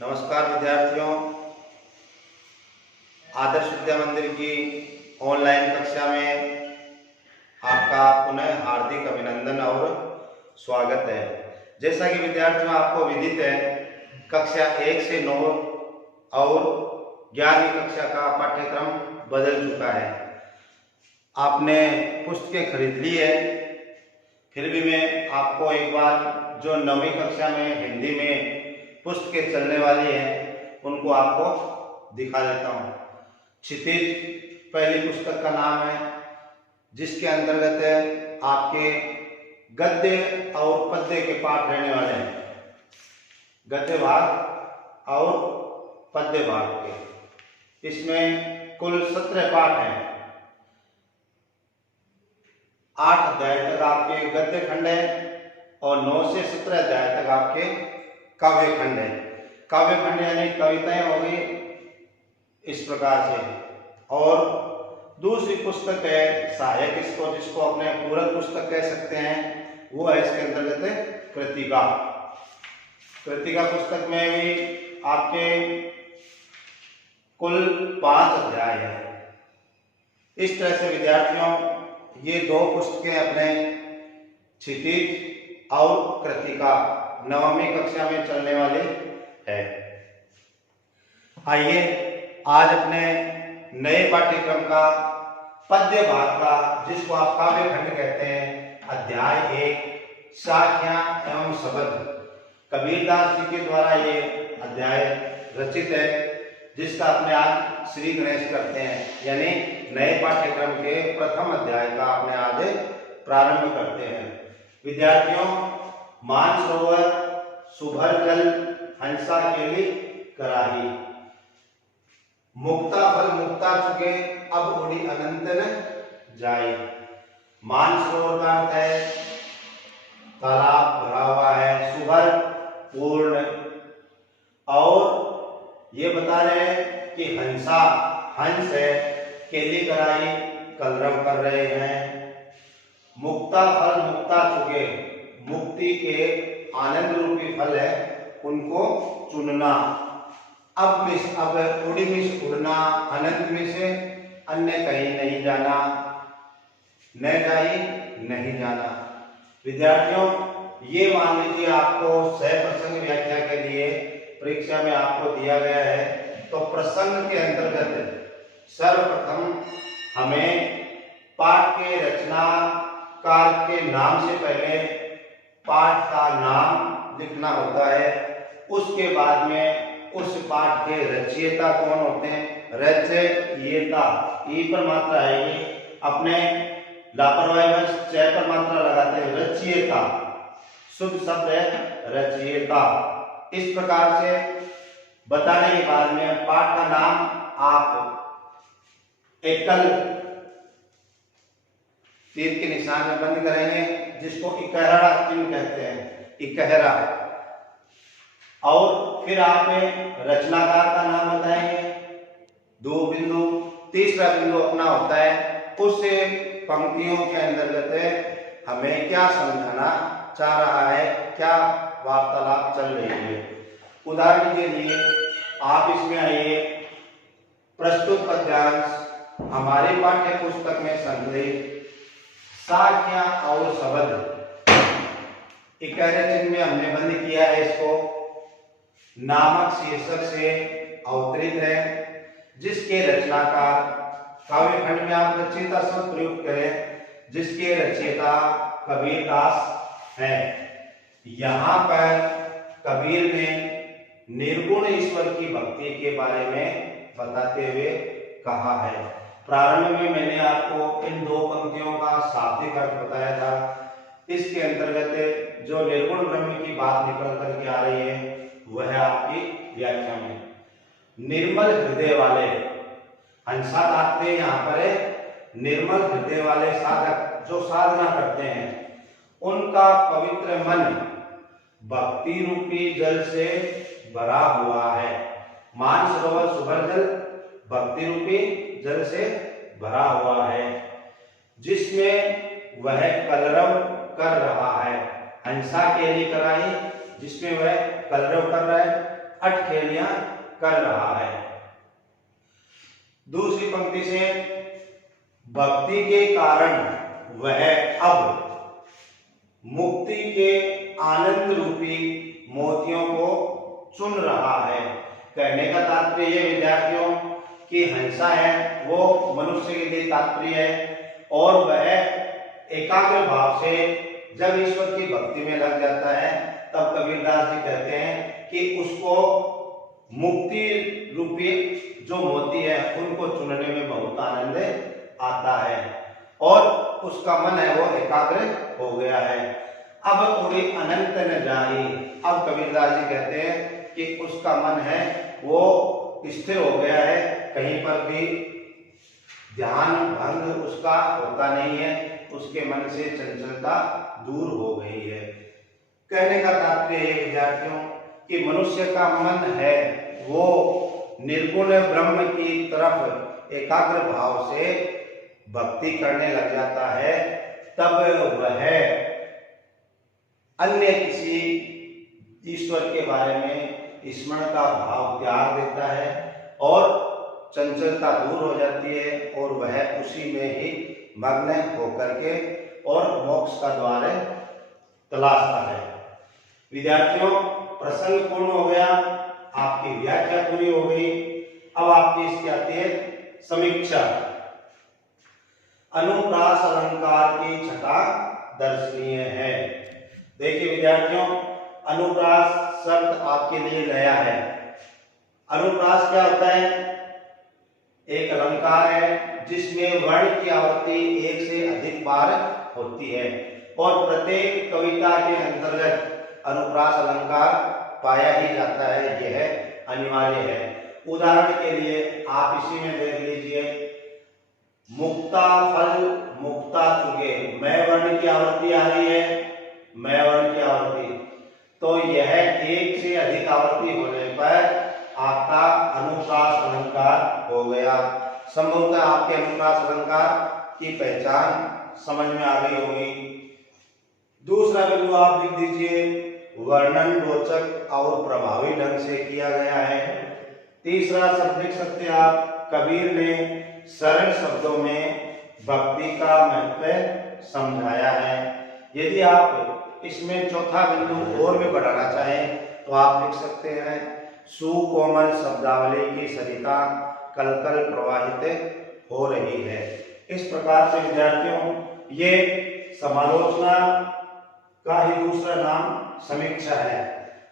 नमस्कार विद्यार्थियों, आदर्श विद्या मंदिर की ऑनलाइन कक्षा में आपका पुनः हार्दिक अभिनंदन और स्वागत है। जैसा कि विद्यार्थियों आपको विदित है, कक्षा 1 से 9 और 11वीं कक्षा का पाठ्यक्रम बदल चुका है। आपने पुस्तकें खरीद ली है, फिर भी मैं आपको एक बार जो 9वीं कक्षा में हिंदी में पुस्तकें चलने वाली हैं उनको आपको दिखा देता हूँ। क्षितिज पहली पुस्तक का नाम है, जिसके अंतर्गत आपके गद्य और पद्य के पाठ रहने वाले हैं। गद्य भाग और पद्य भाग के इसमें कुल 17 पाठ हैं। 8 अध्याय तक आपके गद्य खंड है और 9 से 17 अध्याय तक आपके काव्य खंड है। काव्य खंड यानी कविताएं होगी इस प्रकार से। और दूसरी पुस्तक है सहायक, जिसको अपने पूरक पुस्तक कह सकते हैं, वो है इसके अंतर्गत कृतिका। कृतिका पुस्तक में भी आपके कुल 5 अध्याय है। इस तरह से विद्यार्थियों ये 2 पुस्तकें अपने क्षितिज और कृतिका 9वीं कक्षा में चलने वाली है। आइए आज अपने नए पाठ्यक्रम का पद्य भाग का, जिसको आप काव्य खंड कहते हैं, अध्याय 1 साखियां एवं शब्द, कबीरदास जी के द्वारा ये अध्याय रचित है, जिसका अपने आज श्री गणेश करते हैं, यानी नए पाठ्यक्रम के प्रथम अध्याय का अपने आज प्रारंभ करते हैं। विद्यार्थियों, मानसरोवर सुभर जल हंसा केली कराही, मुक्ता फल मुक्ता चुके अब उड़ी अनंत न जाए। मानसरोवर का अर्थ है तालाब भरा हुआ है, सुभर पूर्ण, और ये बता रहे हैं कि हंस है, केली कराई कलरव कर रहे हैं। मुक्ता फल मुक्ता चुके, मुक्ति के आनंद रूपी फल है, उनको चुनना। अब उड़ी में से उड़ना, अनंत में से अन्य कहीं नहीं जाना, न जाई नहीं जाना। विद्यार्थियों, ये मान लीजिए आपको सह प्रसंग व्याख्या के लिए परीक्षा में आपको दिया गया है, तो प्रसंग के अंतर्गत सर्वप्रथम हमें पाठ के रचनाकार के नाम से पहले पाठ का नाम लिखना होता है। उसके बाद में उस पाठ के रचयिता कौन होते हैं, रचयिता, ई पर मात्रा आएगी, अपने लापरवाहीवश च पर मात्रा लगाते हैं, रचयिता, शुद्ध शब्द है रचयिता। इस प्रकार से बताने के बाद में पाठ का नाम आप एकल तीर के निशान में बंद करेंगे, जिसको इकहरा चिन्ह कहते हैं, इकहरा। और फिर आप रचनाकार का नाम बताएंगे, 2 बिंदु। तीसरा बिंदु अपना होता है उस पंक्तियों के अंतर्गत हमें क्या समझाना चाह रहा है, क्या वार्तालाप चल रही है। उदाहरण के लिए आप इसमें आइए, प्रस्तुत पद्यांश हमारी पाठ्य पुस्तक में संकलित साखियां और शब्द, इकहरे चिन्ह में हमने बंद किया है, इसको नामक शीर्षक से अवतरित है, जिसके रचनाकार, काव्य खंड में आप रचयिता शब्द प्रयुक्त करें, जिसके रचयिता कबीरदास है। यहाँ पर कबीर ने निर्गुण ईश्वर की भक्ति के बारे में बताते हुए कहा है। प्रारंभ में मैंने आपको इन 2 पंक्तियों का शाब्दिक अर्थ बताया था। इसके अंतर्गत जो निर्गुण ब्रह्म की बात निकल करके आ रही है, वह आपकी व्याख्या में निर्मल हृदय वाले, हंसा ताकते यहाँ पर निर्मल हृदय वाले साधक जो साधना करते हैं, उनका पवित्र मन भक्ति रूपी जल से भरा हुआ है। मानसरोवर सुभर जल भक्ति रूपी जल से भरा हुआ है, जिसमें वह कलरव कर रहा है। हंसा केली कराई, जिसमें वह कलरव कर रहा है, अटखेलियां कर रहा है। दूसरी पंक्ति से, भक्ति के कारण वह अब मुक्ति के आनंद रूपी मोतियों को चुन रहा है। कहने का तात्पर्य ये विद्यार्थियों की हंसा है वो मनुष्य के लिए तात्पर्य है, और वह एकाग्र भाव से जब ईश्वर की भक्ति में लग जाता है तब कबीरदास जी कहते हैं कि उसको मुक्ति रूपी जो मोती है उनको चुनने में बहुत आनंद आता है और उसका मन है वो एकाग्र हो गया है। अब थोड़ी अनंत न जाई, अब कबीरदास जी कहते हैं कि उसका मन है वो स्थिर हो गया है, कहीं पर भी ध्यान भंग उसका होता नहीं है, उसके मन से चंचलता दूर हो गई है। कहने का तात्पर्य है विद्यार्थियों कि मनुष्य का मन है वो निर्गुण ब्रह्म की तरफ एकाग्र भाव से भक्ति करने लग जाता है, तब वह अन्य किसी ईश्वर के बारे में स्मरण का भाव त्याग देता है और चंचलता दूर हो जाती है और वह उसी में ही मग्न होकर के और मोक्ष का द्वार तलाशता है। विद्यार्थियों, प्रसंग पूर्ण हो गया, आपकी व्याख्या पूरी हो गई। अब आपकी इसकी आती है समीक्षा। अनुप्रास अलंकार की छटा दर्शनीय है। देखिए विद्यार्थियों, अनुप्रास शब्द आपके लिए नया है। अनुप्रास क्या होता है? एक अलंकार है जिसमें वर्ण की आवृत्ति एक से अधिक बार होती है और प्रत्येक कविता के अंतर्गत अनुप्रास अलंकार पाया ही जाता है, यह अनिवार्य है। उदाहरण के लिए आप इसी में देख लीजिए, मुक्ता फल मुक्ता चुगे, मैं वर्ण की आवृत्ति आ रही है, मैं वर्ण की आवृत्ति, तो यह एक से अधिक आवृत्ति होने पर आपका अनुप्रास अलंकार हो गया। संभवतः आपके अनुप्रास अलंकार की पहचान समझ में आ गई होगी। दूसरा बिंदु आप लिख दीजिए, वर्णन रोचक और प्रभावी ढंग से किया गया है। तीसरा शब्द लिख सकते हैं आप, कबीर ने सरल शब्दों में भक्ति का महत्व समझाया है। यदि आप इसमें चौथा बिंदु और भी बढ़ाना चाहें तो आप लिख सकते हैं, सुकोमल शब्दावली की सरिता कल कल प्रवाहित हो रही है। इस प्रकार से विद्यार्थियों ये समालोचना का ही दूसरा नाम समीक्षा है।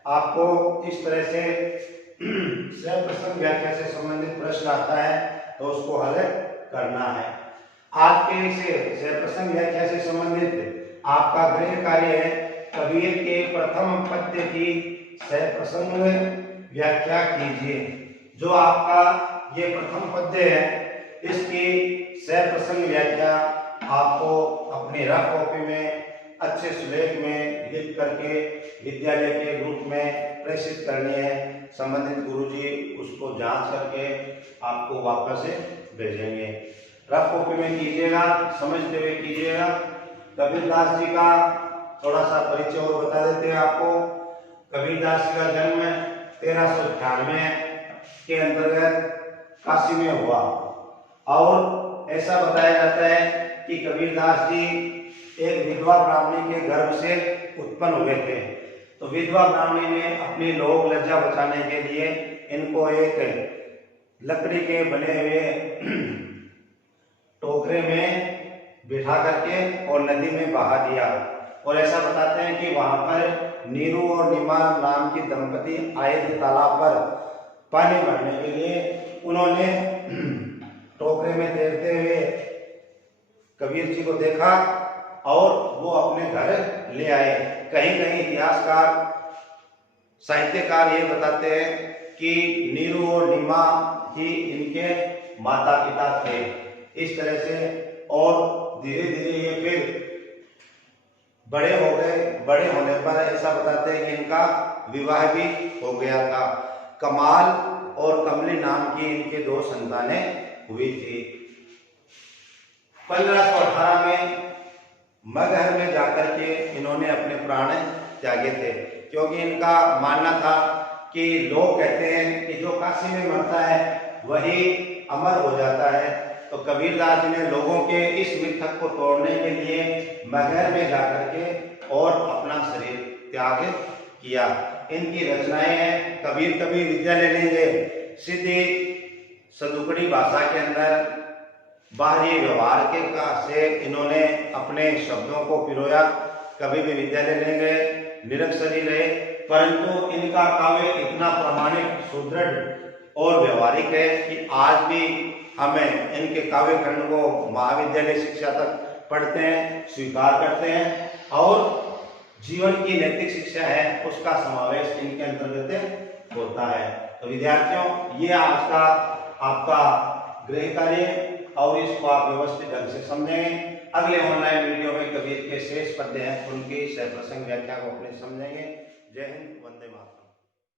आपको इस तरह से सप्रसंग व्याख्या से संबंधित प्रश्न आता है तो उसको हल करना है। आज के इसे सप्रसंग व्याख्या से संबंधित आपका गृह कार्य है, कबीर के प्रथम पद्य की सप्रसंग व्याख्या कीजिए। जो आपका ये प्रथम पद्य है इसकी सप्रसंग व्याख्या आपको अपनी रफ कॉपी में अच्छे सुलेख में लिख करके विद्यालय के ग्रुप में प्रेषित करनी है। संबंधित गुरुजी उसको जांच करके आपको वापस भेजेंगे। रफ कॉपी में कीजिएगा, समझते हुए कीजिएगा। कबीरदास जी का थोड़ा सा परिचय और बता देते हैं आपको। कबीरदास जी का जन्म 1398 के अंतर्गत काशी में हुआ और ऐसा बताया जाता है कि कबीरदास जी एक विधवा ब्राह्मणी के गर्भ से उत्पन्न हुए थे। तो विधवा ब्राह्मणी ने अपनी लोक लज्जा बचाने के लिए इनको एक लकड़ी के बने हुए टोकरे में बिठा करके और नदी में बहा दिया। और ऐसा बताते हैं कि वहां पर नीरू और नीमा नाम की दंपति आए थे तालाब पर पानी भरने के लिए। उन्होंने टोकरे में तैरते हुए कबीर जी को देखा और वो अपने घर ले आए। कहीं कहीं इतिहासकार साहित्यकार ये बताते हैं कि नीरू और नीमा ही इनके माता पिता थे। इस तरह से और धीरे धीरे ये फिर बड़े हो गए। बड़े होने पर ऐसा बताते हैं कि इनका विवाह भी हो गया था। कमाल और कमली नाम की इनके 2 संतानें हुई थी। 1518 में मगहर में जाकर के इन्होंने अपने प्राण त्यागे थे, क्योंकि इनका मानना था कि लोग कहते हैं कि जो काशी में मरता है वही अमर हो जाता है। तो कबीरदास जी ने लोगों के इस मिथक को तोड़ने के लिए मगहर में जाकर के और अपना शरीर त्याग किया। इनकी रचनाएं हैं कबीर कबीर विद्या ले लेंगे, सीधी सदुकड़ी भाषा के अंदर बाहरी व्यवहार के का से इन्होंने अपने शब्दों को पिरोया। कभी भी विद्या ले लेंगे, निरक्षरी रहे, परंतु इनका काव्य इतना प्रामाणिक, सुदृढ़ और व्यवहारिक है कि आज भी हमें इनके काव्य खंड को महाविद्यालय शिक्षा तक पढ़ते हैं, स्वीकार करते हैं और जीवन की नैतिक शिक्षा है उसका समावेश इनके अंतर्गत होता है। तो विद्यार्थियों, ये आज का आपका गृह कार्य और इसको आप व्यवस्थित ढंग से समझेंगे। अगले ऑनलाइन वीडियो में कबीर के शेष पद्य हैं उनकी सह प्रसंग व्याख्या को अपने समझेंगे। जय हिंद, वंदे मातरम।